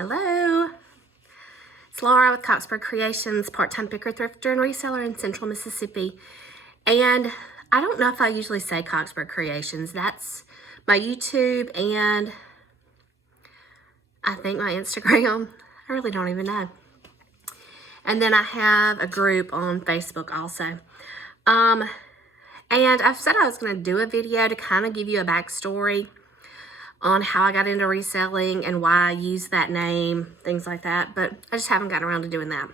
Hello, it's Laura with Coxburg Creations, part-time picker, thrifter, and reseller in Central Mississippi. And I don't know if I usually say Coxburg Creations. That's my YouTube and I think my Instagram. I really don't even know. And then I have a group on Facebook also. And I've said I was going to do a video to kind of give you a backstory on how I got into reselling and why I use that name, things like that, but I just haven't gotten around to doing that.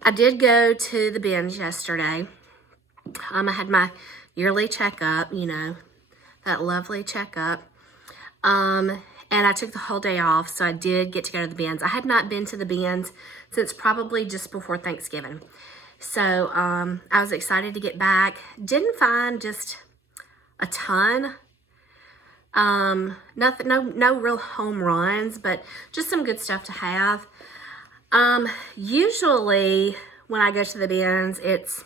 I did go to the bins yesterday. I had my yearly checkup, you know, that lovely checkup, and I took the whole day off, so I did get to go to the bins. I had not been to the bins since probably just before Thanksgiving, so I was excited to get back. Didn't find just a ton. Nothing, no real home runs, but just some good stuff to have. Usually when I go to the bins, it's,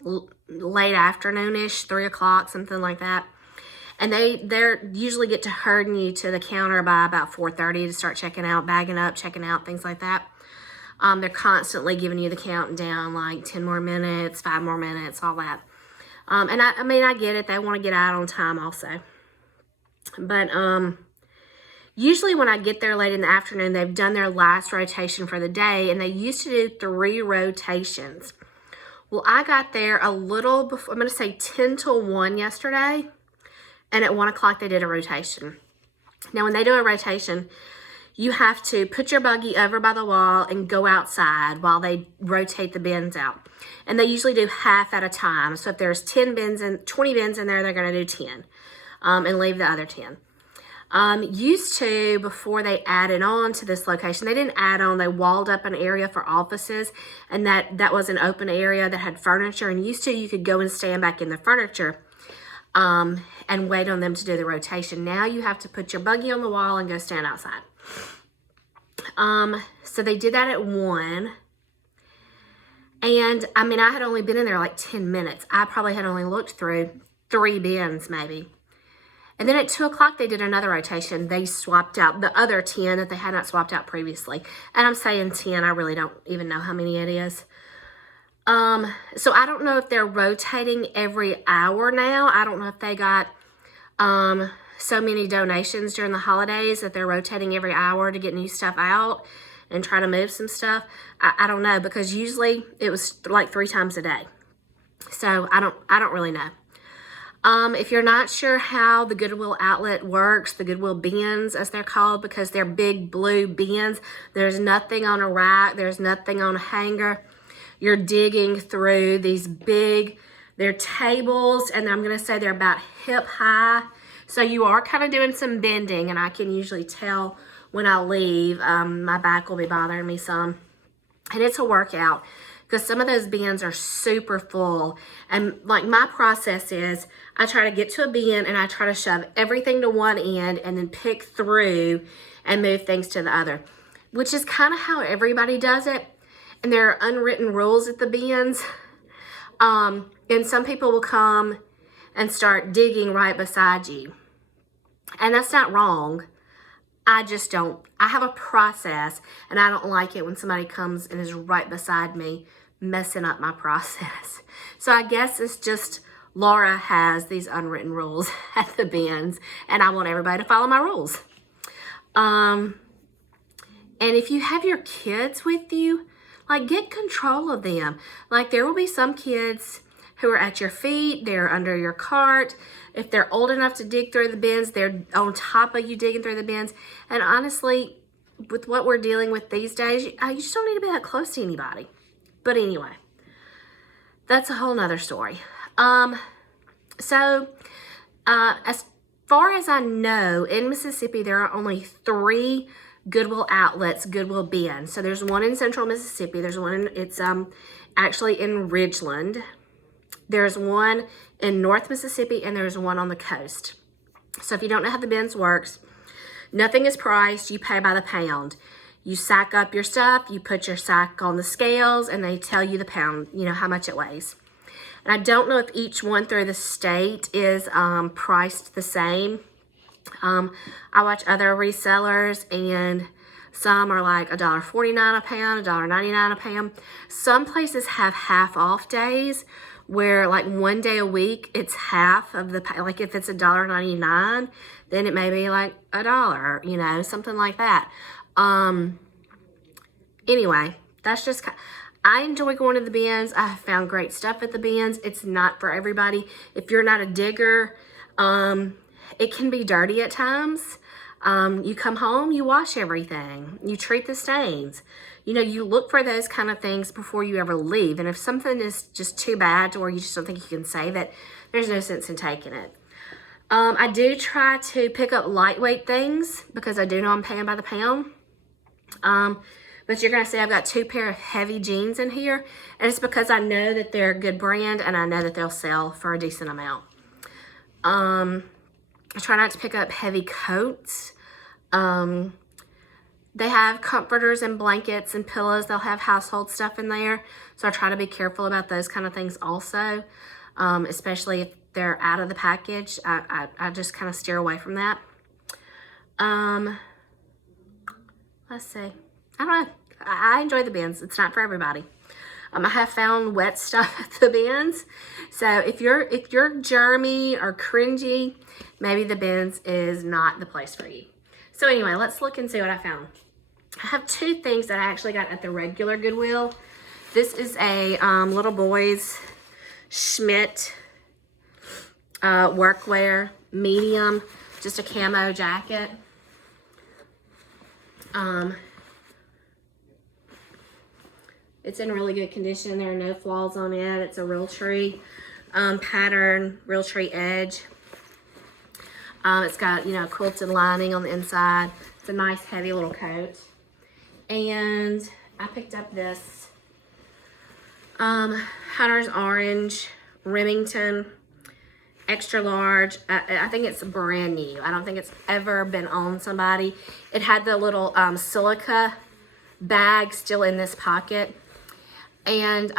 late afternoon-ish, 3 o'clock, something like that. And they're usually get to herding you to the counter by about 4:30 to start checking out, bagging up, checking out, things like that. They're constantly giving you the counting down, like 10 more minutes, 5 more minutes, all that. And I mean, I get it. They want to get out on time also. But usually when I get there late in the afternoon, they've done their last rotation for the day, and they used to do 3 rotations. Well, I got there a little before, I'm going to say 10 till 1 yesterday, and at 1 o'clock they did a rotation. Now, when they do a rotation, you have to put your buggy over by the wall and go outside while they rotate the bins out. And they usually do half at a time. So if there's 20 bins in there, they're going to do 10 and leave the other 10. Used to, before they added on to this location, they didn't add on, they walled up an area for offices, and that was an open area that had furniture. And used to, you could go and stand back in the furniture and wait on them to do the rotation. Now you have to put your buggy on the wall and go stand outside. So they did that at 1. And I mean, I had only been in there like 10 minutes. I probably had only looked through 3 bins maybe. And then at 2 o'clock, they did another rotation. They swapped out the other 10 that they had not swapped out previously. And I'm saying 10, I really don't even know how many it is. So I don't know if they're rotating every hour now. I don't know if they got, so many donations during the holidays that they're rotating every hour to get new stuff out and try to move some stuff. I don't know, because usually it was like 3 times a day. So I don't really know. If you're not sure how the Goodwill outlet works, the Goodwill bins as they're called, because they're big blue bins, there's nothing on a rack, there's nothing on a hanger. You're digging through these they're tables, and I'm gonna say they're about hip high. So you are kind of doing some bending, and I can usually tell when I leave. My back will be bothering me some. And it's a workout because some of those bins are super full. And like my process is I try to get to a bin and I try to shove everything to one end and then pick through and move things to the other, which is kind of how everybody does it. And there are unwritten rules at the bins. And some people will come and start digging right beside you. And that's not wrong. I just don't. I have a process, and I don't like it when somebody comes and is right beside me messing up my process. So I guess it's just Laura has these unwritten rules at the bins, and I want everybody to follow my rules. And if you have your kids with you, like, get control of them. Like, there will be some kids who are at your feet, they're under your cart. If they're old enough to dig through the bins, they're on top of you digging through the bins. And honestly, with what we're dealing with these days, you just don't need to be that close to anybody. But anyway, that's a whole nother story. So as far as I know, in Mississippi, there are only 3 Goodwill outlets, Goodwill bins. So there's one in Central Mississippi. There's one it's actually in Ridgeland. There's one in North Mississippi, and there's one on the coast. So if you don't know how the bins works, nothing is priced. You pay by the pound. You sack up your stuff, you put your sack on the scales, and they tell you the pound, you know, how much it weighs. And I don't know if each one through the state is priced the same. I watch other resellers, and some are like $1.49 a pound, $1.99 a pound. Some places have half off days where like one day a week it's half of the, like if it's $1.99, then it may be like $1, you know, something like that. Anyway, that's just, I enjoy going to the bins. I have found great stuff at the bins. It's not for everybody. If you're not a digger, it can be dirty at times. You come home, you wash everything. You treat the stains. You know, you look for those kind of things before you ever leave. And if something is just too bad to where you just don't think you can save it, there's no sense in taking it. I do try to pick up lightweight things because I do know I'm paying by the pound. But you're going to see I've got 2 pair of heavy jeans in here. And it's because I know that they're a good brand and I know that they'll sell for a decent amount. I try not to pick up heavy coats. They have comforters and blankets and pillows. They'll have household stuff in there. So I try to be careful about those kind of things also. Especially if they're out of the package. I just kind of steer away from that. Let's see. I don't know. I enjoy the bins. It's not for everybody. I have found wet stuff at the bins. So if you're germy or cringy, maybe the bins is not the place for you. So anyway, let's look and see what I found. I have 2 things that I actually got at the regular Goodwill. This is a little boy's Schmidt workwear, medium, just a camo jacket. It's in really good condition. There are no flaws on it. It's a Realtree pattern, Realtree edge. It's got, you know, quilted lining on the inside. It's a nice heavy little coat. And I picked up this Hunter's Orange Remington extra large. I think it's brand new. I don't think it's ever been on somebody. It had the little silica bag still in this pocket. And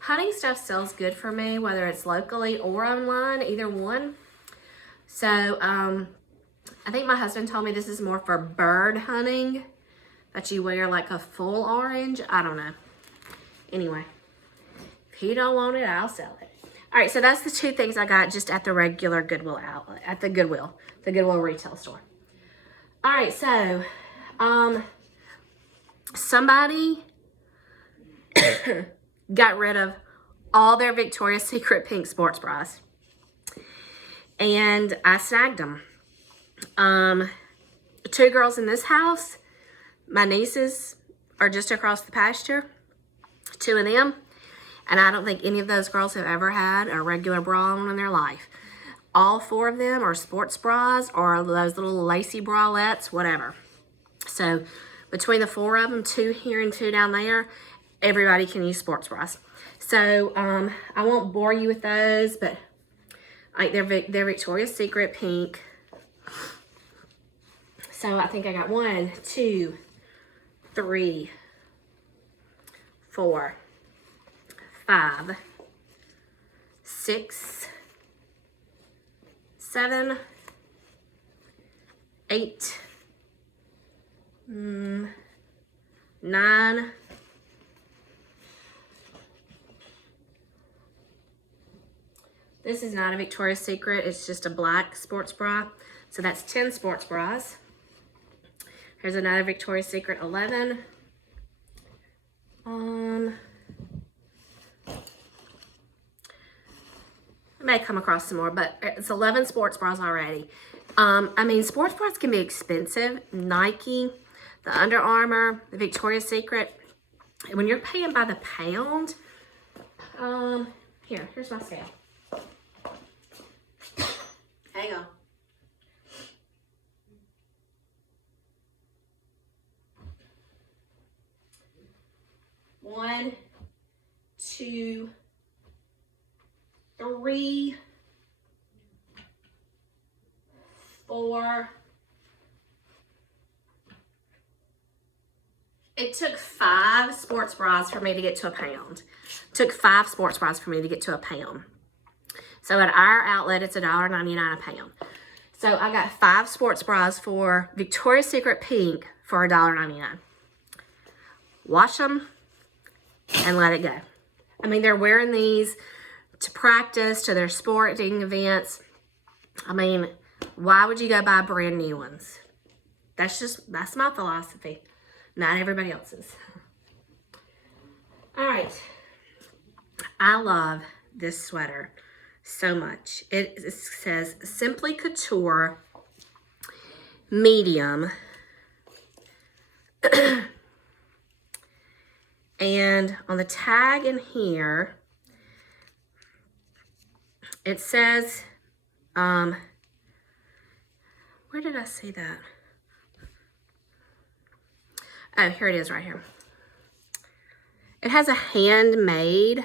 hunting stuff sells good for me, whether it's locally or online, either one. So I think my husband told me this is more for bird hunting, that you wear like a full orange. I don't know. Anyway, if you don't want it, I'll sell it. All right, so that's the 2 things I got just at the regular Goodwill outlet, at the Goodwill retail store. All right, so somebody got rid of all their Victoria's Secret pink sports bras, and I snagged them. 2 girls in this house, my nieces are just across the pasture, 2 of them, and I don't think any of those girls have ever had a regular bra on in their life. All 4 of them are sports bras or those little lacy bralettes, whatever. So between the 4 of them, 2 here and 2 down there, everybody can use sports bras. So I won't bore you with those, but like they're Victoria's Secret pink. So I think I got 1, 2, 3, 4, 5, 6, 7, 8, 9. This is not a Victoria's Secret. It's just a black sports bra. So that's 10 sports bras. Here's another Victoria's Secret, 11. I may come across some more, but it's 11 sports bras already. I mean, sports bras can be expensive. Nike, the Under Armour, the Victoria's Secret. And when you're paying by the pound, here's my scale. Hang on. One, 2, 3, 4. It took 5 sports bras for me to get to a pound. It took 5 sports bras for me to get to a pound. So at our outlet, it's $1.99 a pound. So I got 5 sports bras for Victoria's Secret Pink for $1.99. Wash them and let it go. I mean, they're wearing these to practice, to their sporting events. I mean, why would you go buy brand new ones? That's my philosophy, not everybody else's. All right. I love this sweater so much. It says Simply Couture medium. And on the tag in here, it says, where did I see that? Oh, here it is right here. It has a handmade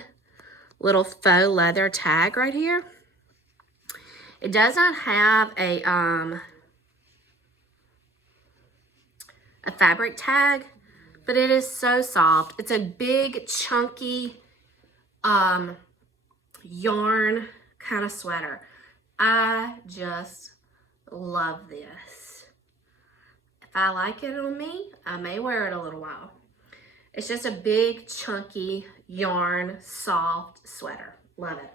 little faux leather tag right here. It does not have a fabric tag, but it is so soft. It's a big, chunky yarn kind of sweater. I just love this. If I like it on me, I may wear it a little while. It's just a big, chunky yarn, soft sweater. Love it.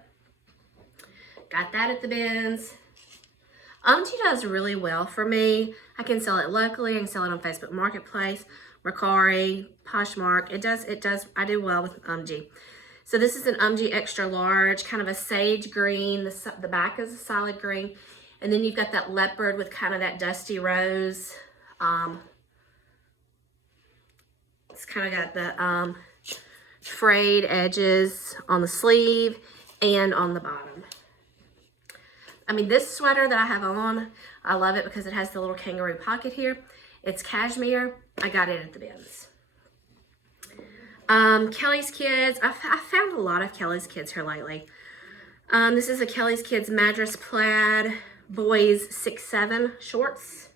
Got that at the bins. Umji does really well for me. I can sell it locally. I can sell it on Facebook Marketplace, Mercari, Poshmark. It does. I do well with Umji. So this is an Umji extra large, kind of a sage green. The back is a solid green. And then you've got that leopard with kind of that dusty rose. It's kind of got the frayed edges on the sleeve and on the bottom. I mean, this sweater that I have on, I love it because it has the little kangaroo pocket here. It's cashmere. I got it at the bins. Kelly's Kids. I found a lot of Kelly's Kids here lately. This is a Kelly's Kids Madras Plaid Boys 6'7" shorts.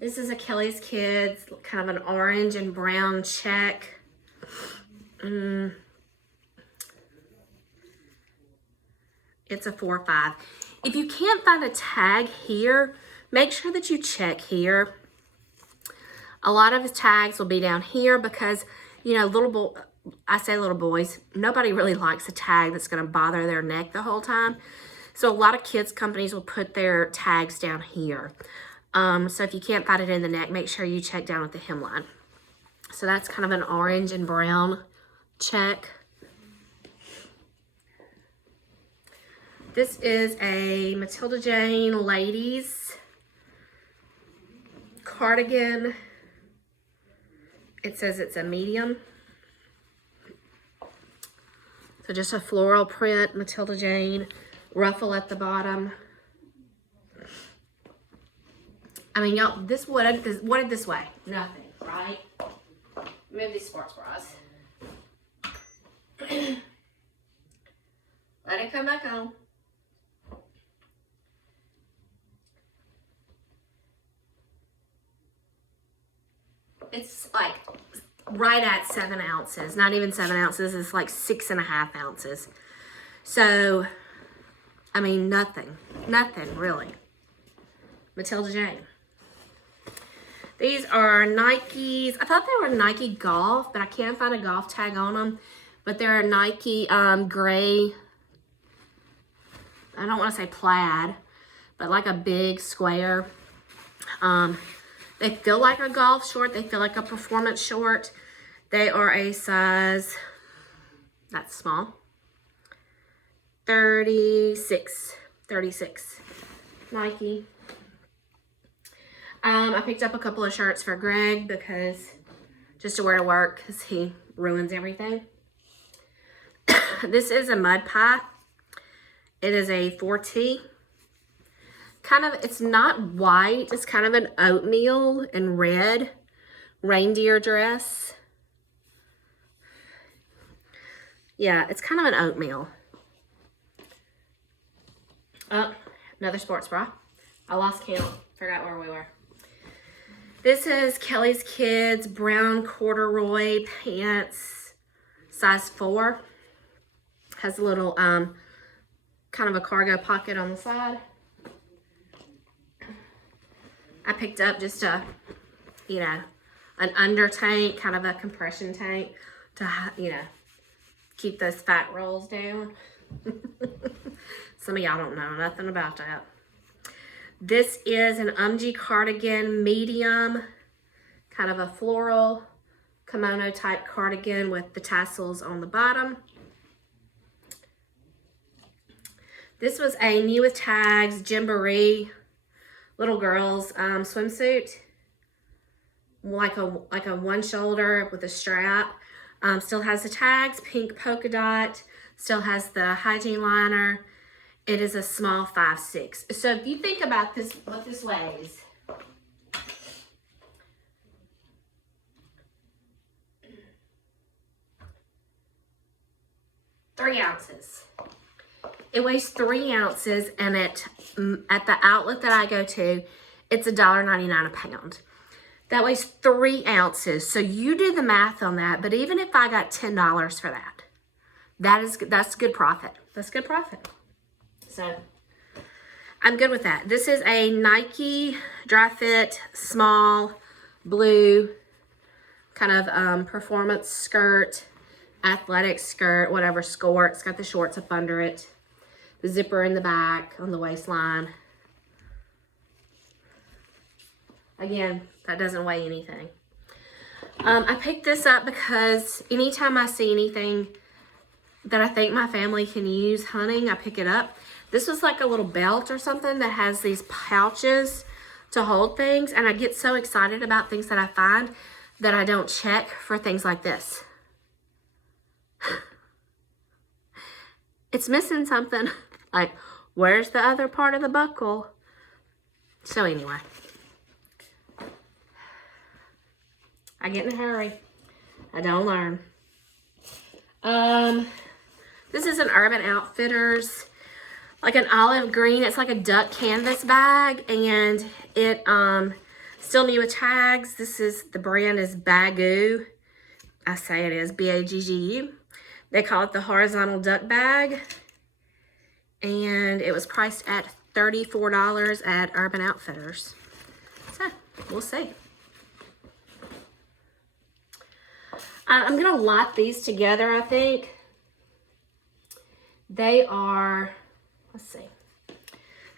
This is a Kelly's Kids, kind of an orange and brown check. It's a 4-5. If you can't find a tag here, make sure that you check here. A lot of the tags will be down here because, you know, I say little boys, nobody really likes a tag that's going to bother their neck the whole time. So a lot of kids companies will put their tags down here. So if you can't find it in the neck, make sure you check down at the hemline. So that's kind of an orange and brown check. This is a Matilda Jane ladies cardigan. It says it's a medium. So just a floral print, Matilda Jane, ruffle at the bottom. I mean, y'all, what did this weigh? Nothing, right? Move these sports bras. Let it come back on. It's like right at 7 ounces. Not even 7 ounces. It's like 6.5 ounces. So, I mean, nothing. Nothing, really. Matilda Jane. These are Nikes. I thought they were Nike Golf, but I can't find a golf tag on them. But they're a Nike gray, I don't want to say plaid, but like a big square. They feel like a golf short. They feel like a performance short. They are a size, that's small, 36 Nike. I picked up a couple of shirts for Greg because just to wear to work because he ruins everything. This is a mud pie. It is a 4T. Kind of, it's not white. It's kind of an oatmeal and red reindeer dress. Yeah, it's kind of an oatmeal. Oh, another sports bra. I lost count. Forgot where we were. This is Kelly's Kids brown corduroy pants, size 4. Has a little kind of a cargo pocket on the side. I picked up just a, you know, an under tank, kind of a compression tank to, you know, keep those fat rolls down. Some of y'all don't know nothing about that. This is an cardigan, medium, kind of a floral kimono type cardigan with the tassels on the bottom. This was a new with tags, Gymboree, little girl's swimsuit. Like a one shoulder with a strap. Still has the tags, pink polka dot, still has the hygiene liner. It is a small 5'6". So if you think about this, what this weighs. Three ounces. It weighs 3 ounces, and at the outlet that I go to, it's $1.99 a pound. That weighs 3 ounces. So you do the math on that. But even if I got $10 for that, that's good profit. That's good profit. So I'm good with that. This is a Nike dry fit, small, blue, kind of performance skirt, athletic skirt, whatever, skirt. It's got the shorts up under it. The zipper in the back on the waistline. Again, that doesn't weigh anything. I picked this up because anytime I see anything that I think my family can use hunting, I pick it up. This was like a little belt or something that has these pouches to hold things, and I get so excited about things that I find that I don't check for things like this. It's missing something. Like, where's the other part of the buckle? So anyway, I get in a hurry. I don't learn. This is an Urban Outfitters, like an olive green. It's like a duck canvas bag, and it still new with tags. The brand is Baggu. I say it is Baggu. They call it the horizontal duck bag, and it was priced at $34 at Urban Outfitters. So we'll see. I'm gonna lot these together. I think they are, let's see,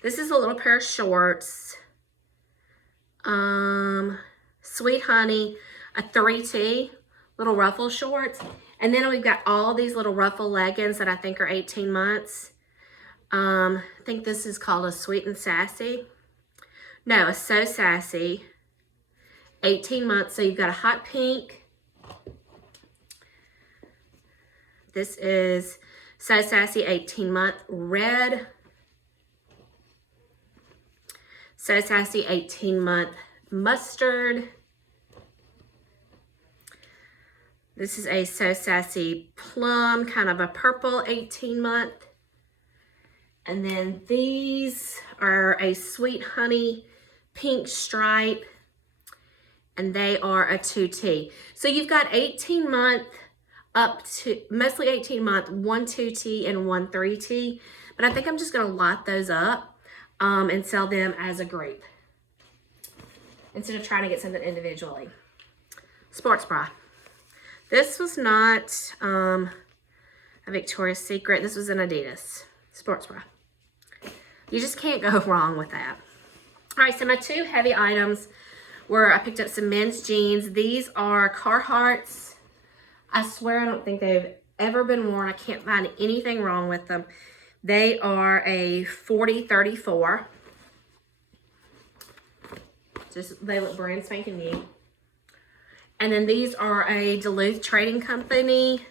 this is a little pair of shorts, Sweet Honey, a 3T, little ruffle shorts, and then we've got all these little ruffle leggings that I think are 18 months. I think this is called a Sweet and Sassy. No, a So Sassy, 18 months. So you've got a hot pink. This is So Sassy 18-month red. So Sassy 18-month mustard. This is a So Sassy plum, kind of a purple 18-month. And then these are a Sweet Honey pink stripe, and they are a 2T. So you've got 18-month up to, mostly 18-month, 1 2T and 1 3T. But I think I'm just gonna lot those up and sell them as a group instead of trying to get something individually. Sports bra. This was not a Victoria's Secret. This was an Adidas sports bra. You just can't go wrong with that. All right, so my two heavy items were, I picked up some men's jeans. These are Carhartts. I swear I don't think they've ever been worn. I can't find anything wrong with them. They are a 40-34. Just, they look brand spanking new. And then these are a Duluth Trading Company,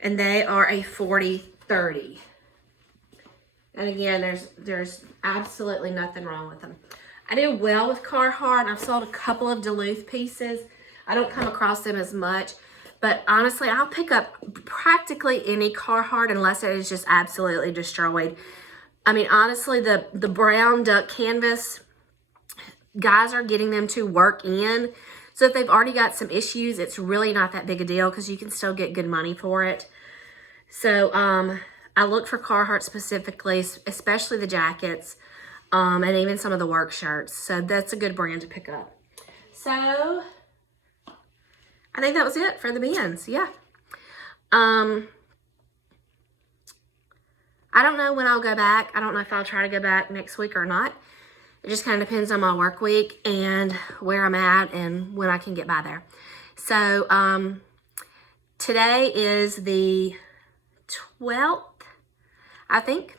and they are a 40-30. And again, there's absolutely nothing wrong with them. I did well with Carhartt. I've sold a couple of Duluth pieces. I don't come across them as much, but honestly, I'll pick up practically any Carhartt unless it is just absolutely destroyed. I mean, honestly, the brown duck canvas, guys are getting them to work in. So if they've already got some issues, it's really not that big a deal because you can still get good money for it. So I look for Carhartt specifically, especially the jackets, and even some of the work shirts. So that's a good brand to pick up. So I think that was it for the bins. Yeah. I don't know when I'll go back. I don't know if I'll try to go back next week or not. It just kind of depends on my work week and where I'm at and when I can get by there. So today is the 12th, I think.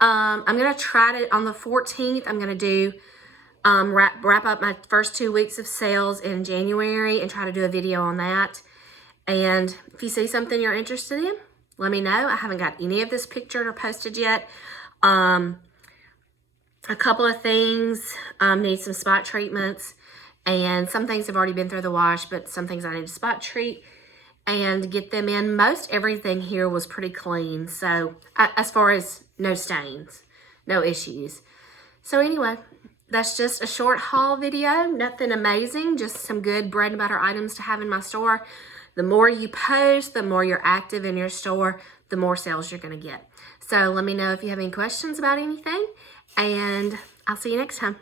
I'm going to try to, on the 14th, I'm going to do, wrap up my first 2 weeks of sales in January and try to do a video on that. And if you see something you're interested in, let me know. I haven't got any of this pictured or posted yet. A couple of things need some spot treatments, and some things have already been through the wash, but some things I need to spot treat and get them in. Most everything here was pretty clean, so as far as no stains, no issues. So anyway, that's just a short haul video, nothing amazing, just some good bread and butter items to have in my store. The more you post, the more you're active in your store, the more sales you're going to get. So let me know if you have any questions about anything, and I'll see you next time.